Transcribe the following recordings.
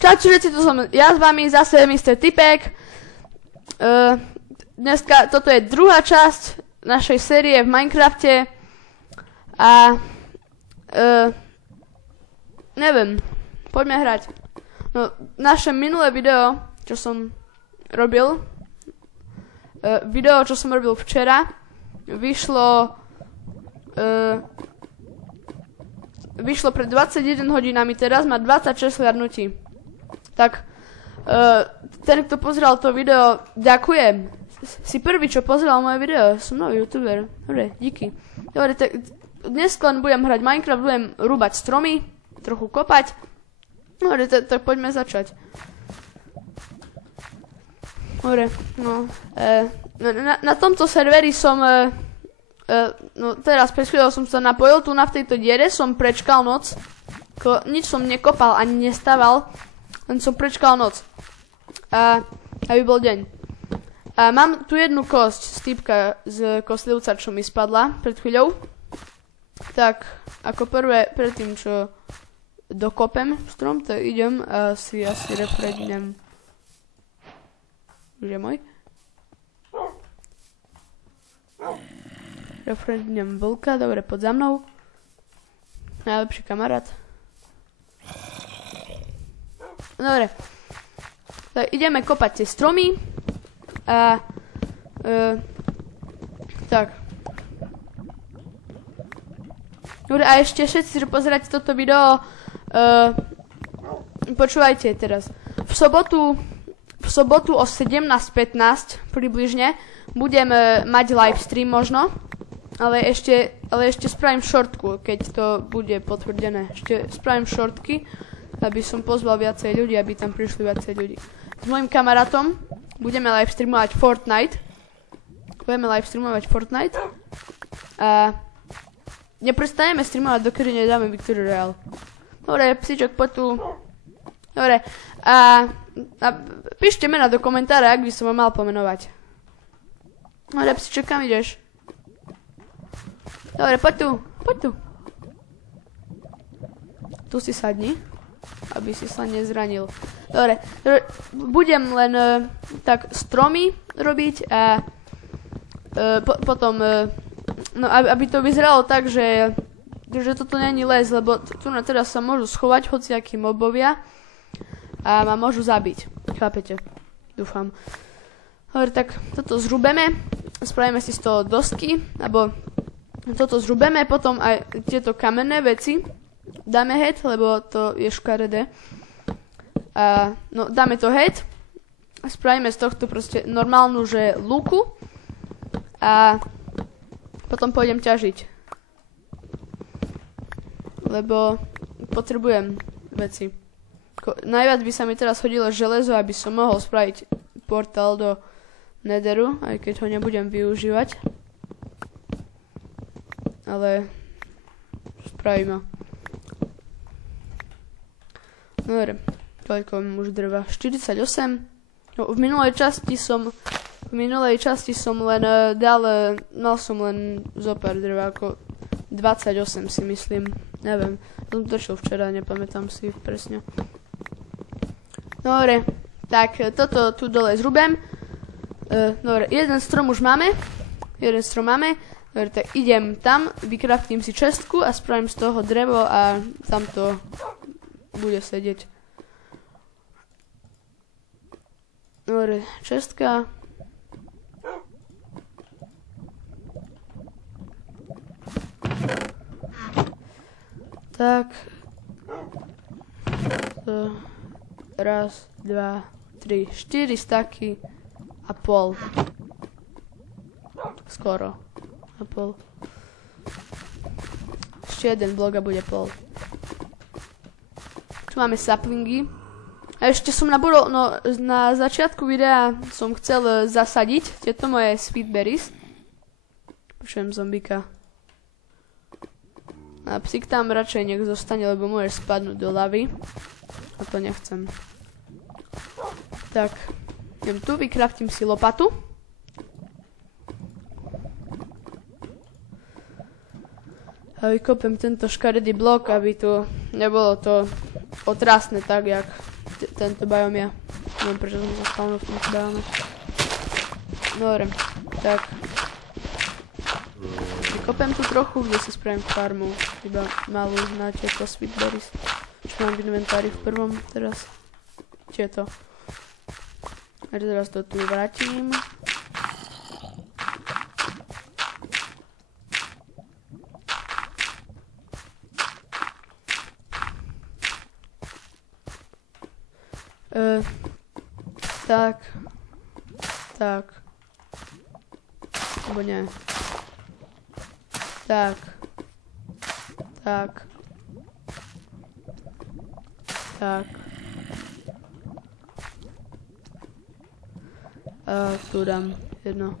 Čaute všetci, tu som ja s vami, zase Mr. Tipek. Dneska, toto je druhá časť našej série v Minecrafte. A neviem, poďme hrať. No, naše minulé video, čo som robil, včera, vyšlo pred 21 hodinami, teraz má 26 hľadnutí. Tak, ten, kto pozeral to video, ďakujem. Si prvý, čo pozeral moje video, som nový youtuber. Dobre, díky. Dobre, dnes len budem hrať Minecraft, budem rúbať stromy, trochu kopať. Dobre, tak poďme začať. Dobre, no, na tomto serveri som, no teraz pred chvíľou som sa napojil, tu v tejto diere som prečkal noc. Nič som nekopal ani nestával, len som prečkal noc. Aby bol deň. A mám tu jednu kosť z týpka z kostlivca, čo mi spadla pred chvíľou. Tak, ako prvé, predtým, čo dokopem strom, tak idem a si asi refrednem. Už je môj? Refrednem vlka, dobre, pod za mnou. Najlepší kamarát. Dobre. Tak ideme kopať tie stromy. A tak. Dobre, a ešte všetci, čo pozeráte toto video, počúvajte teraz. V sobotu o 17:15 približne budem mať livestream možno, ale ešte spravím shortku, keď to bude potvrdené. Ešte spravím shortky, aby som pozval viacej ľudí, aby tam prišli viacej ľudí. S mojim kamarátom budeme livestreamovať Fortnite. A neprestaneme streamovať, dokedy nedáme Victory Royale. Dobre, psíčok, poď tu. Dobre, a píšte mena do komentára, ak by som vám mal pomenovať. Dobre, psíčok, kam ideš? Dobre, poď tu. Tu si sadni, aby si sa nezranil. Dobre, budem len tak stromy robiť a potom, no aby to vyzeralo tak, že toto není les, lebo tu na teraz sa môžu schovať hociakí mobovia a ma môžu zabiť. Chápete? Dúfam. Dobre, tak toto zrubeme, spravíme si z toho dosky, alebo toto zrubeme, potom aj tieto kamenné veci dáme head, lebo to je škaredé. No, dáme to head, spravíme z tohto proste normálnu, že luku a potom pôjdem ťažiť. Lebo potrebujem veci. Najviac by sa mi teraz hodilo železo, aby som mohol spraviť portál do Netheru, aj keď ho nebudem využívať. Ale spravím ho. Dobre. Toľko už drva. 48. No, v minulej časti som len mal som len zo pár drva, ako 28 si myslím. Neviem. Som točil včera, nepamätám si presne. Dobre. Tak, toto tu dole zrubem. Dobre, jeden strom máme. Dobre, tak idem tam, vykraftím si čestku a spravím z toho drevo a tam to bude sedieť. Dobre, čestka. Tak. Raz, dva, tri, 4 staky a pol. Skoro. A pol. Ešte jeden blok a bude pol. Tu máme saplingy. A ešte som nabudol, no na začiatku videa som chcel zasadiť tieto moje sweetberries. Počujem zombika. A psík tam radšej nech zostane, lebo môže spadnúť do lavy. A to nechcem. Tak, idem tu, vykraftím si lopatu. A vykopem tento škaredý blok, aby tu nebolo to otrasné tak, jak tento biom je. Neviem, prečo som sa spawnul v tomto biome. Dobre, tak. Vykopem tu trochu, kde si spravím farmu. Iba malú na tieto sweetberries. Čo mám v inventári v prvom teraz. Tieto. A teraz to tu vrátim. Tak. Tak. Alebo nie. Tak. Tak. Tak. A tu dám jedno.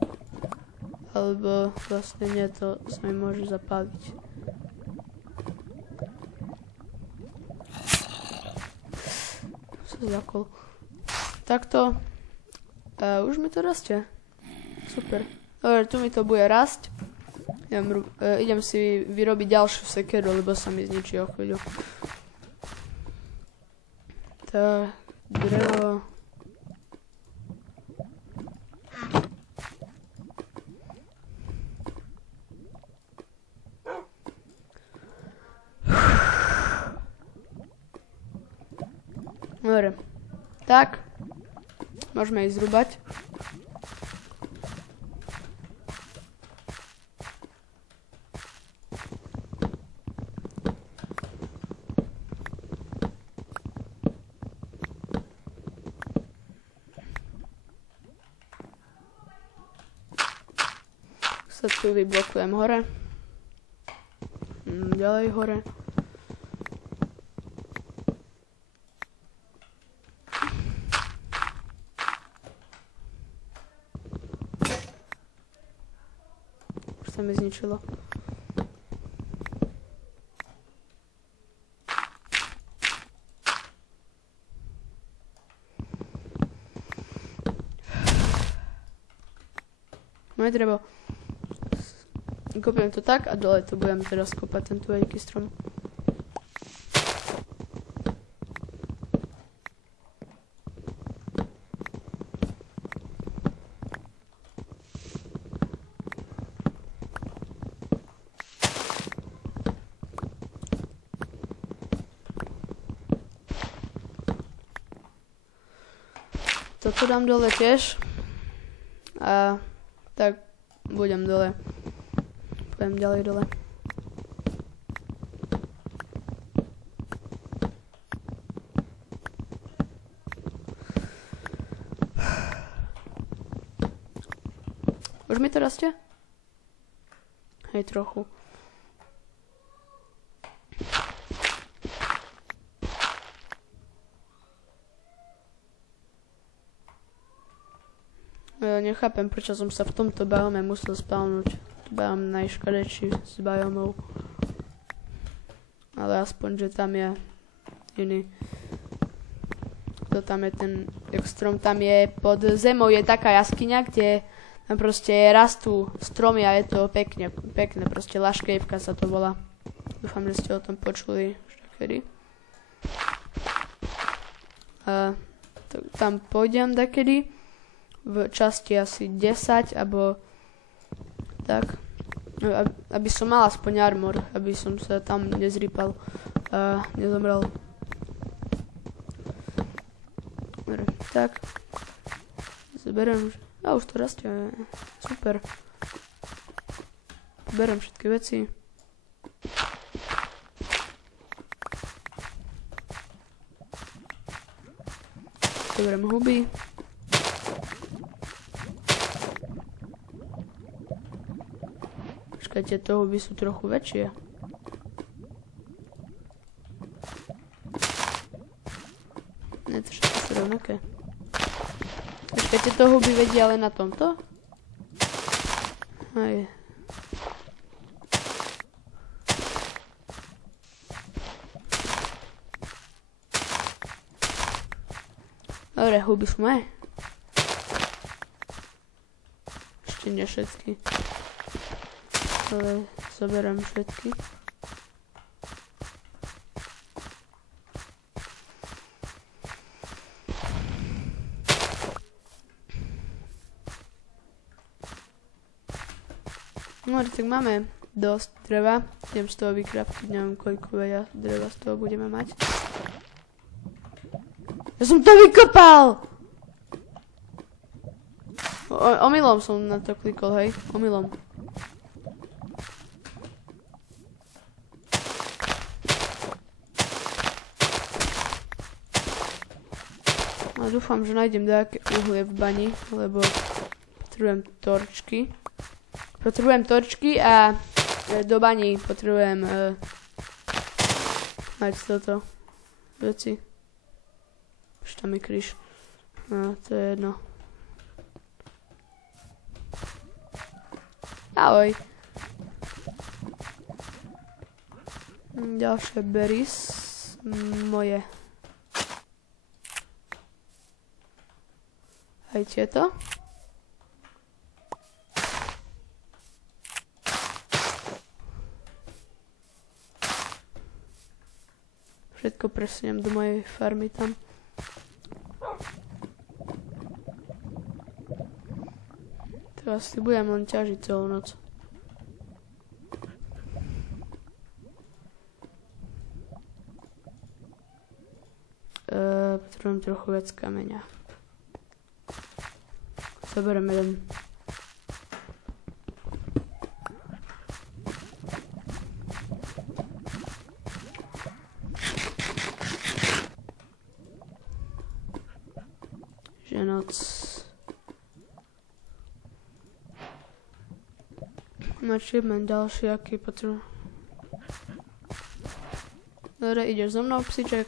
Alebo vlastne nie, to sa mi môže zapáliť. Sa zakol. Takto. Už mi to rastie. Super. Dobre, tu mi to bude rásť. Idem si vyrobiť ďalšiu sekeru, lebo sa mi zničí o chvíľu. Tak, drevo. Dobre. Tak. Môžeme ísť zrúbať. Sa tu vyblokujem hore. Ďalej hore. Sa mi zničilo. Moje drevo. Kopiem to tak a dole to budem teraz kopať tento veľký strom. Toto dám dole tiež. A tak budem dole. Pôjdem ďalej dole. Už mi to rastie? Hej, trochu. Nechápem, prečo som sa v tomto biome musel spawnúť. Biom najškarečší z biomov. Ale aspoň, že tam je iný. To tam je ten strom, tam je pod zemou je taká jaskyňa, kde tam proste rastú stromy a je to pekne, proste Lush Cave sa to volá. Dúfam, že ste o tom počuli už takedy. Tam pôjdem takedy. V časti asi 10, alebo tak, aby som mal aspoň armor, aby som sa tam nezrýpal a nezomrel. Dobre, tak. Zoberiem, a už to rastie, super. Beriem všetky veci. Zoberiem huby. Počkajte, toho by sú trochu väčšie. Nie, to všetko sú rovnaké. Počkajte, toho by vedia ale na tomto? Aj. Dobre, huby sú moje. Ešte nie všetky. Ale zoberám všetky. No, tak máme dosť dreva. Idem z toho vykraftiť, neviem koľko veľa dreva z toho budeme mať. Ja som to vykopal! Omylom som na to klikol, hej? Omylom. A dúfam, že nájdem nejaké uhlie v bani, lebo potrebujem torčky. Potrebujem torčky a do bani potrebujem mať toto veci. Už tam je kryš. No, to je jedno. Ahoj. Ďalšie berries. Moje. Aj tieto. Všetko presuniem do mojej farmy tam. Teraz si budem len ťažiť celú noc. Potrebujem trochu viac kameňa. Zoberiem jeden. Že noc. Achievement ďalší, aký potrebujem. Dobre, ideš so mnou, psíček.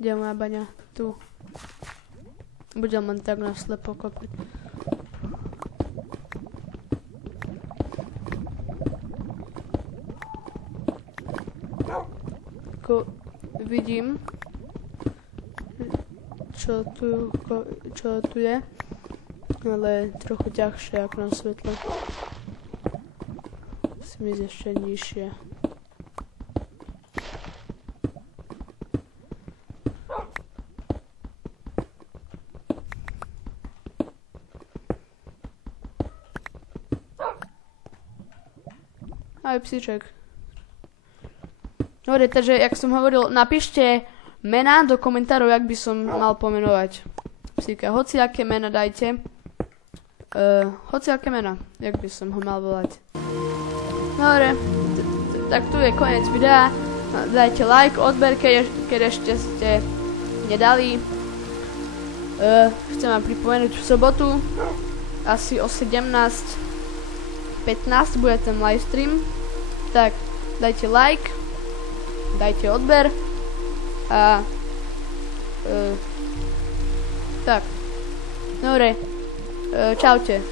Kde je moja baňa? Tu. Budem len tak naslepo kopať. Ako vidím, čo tu je, ale trochu ťažšie ako na svetlo. Musím ísť ešte nižšie. Aj psíček. Dobre, takže, jak som hovoril, napíšte mená do komentárov, jak by som mal pomenovať psíka. Hociaké mená dajte. Hociaké mená, jak by som ho mal volať. Dobre, tak tu je koniec videa. Dajte like, odber, keď ešte ste nedali. Chcem vám pripomenúť v sobotu, asi o 17:15 bude ten livestream. Tak, dajte like, dajte odber a tak, dobre, čaute.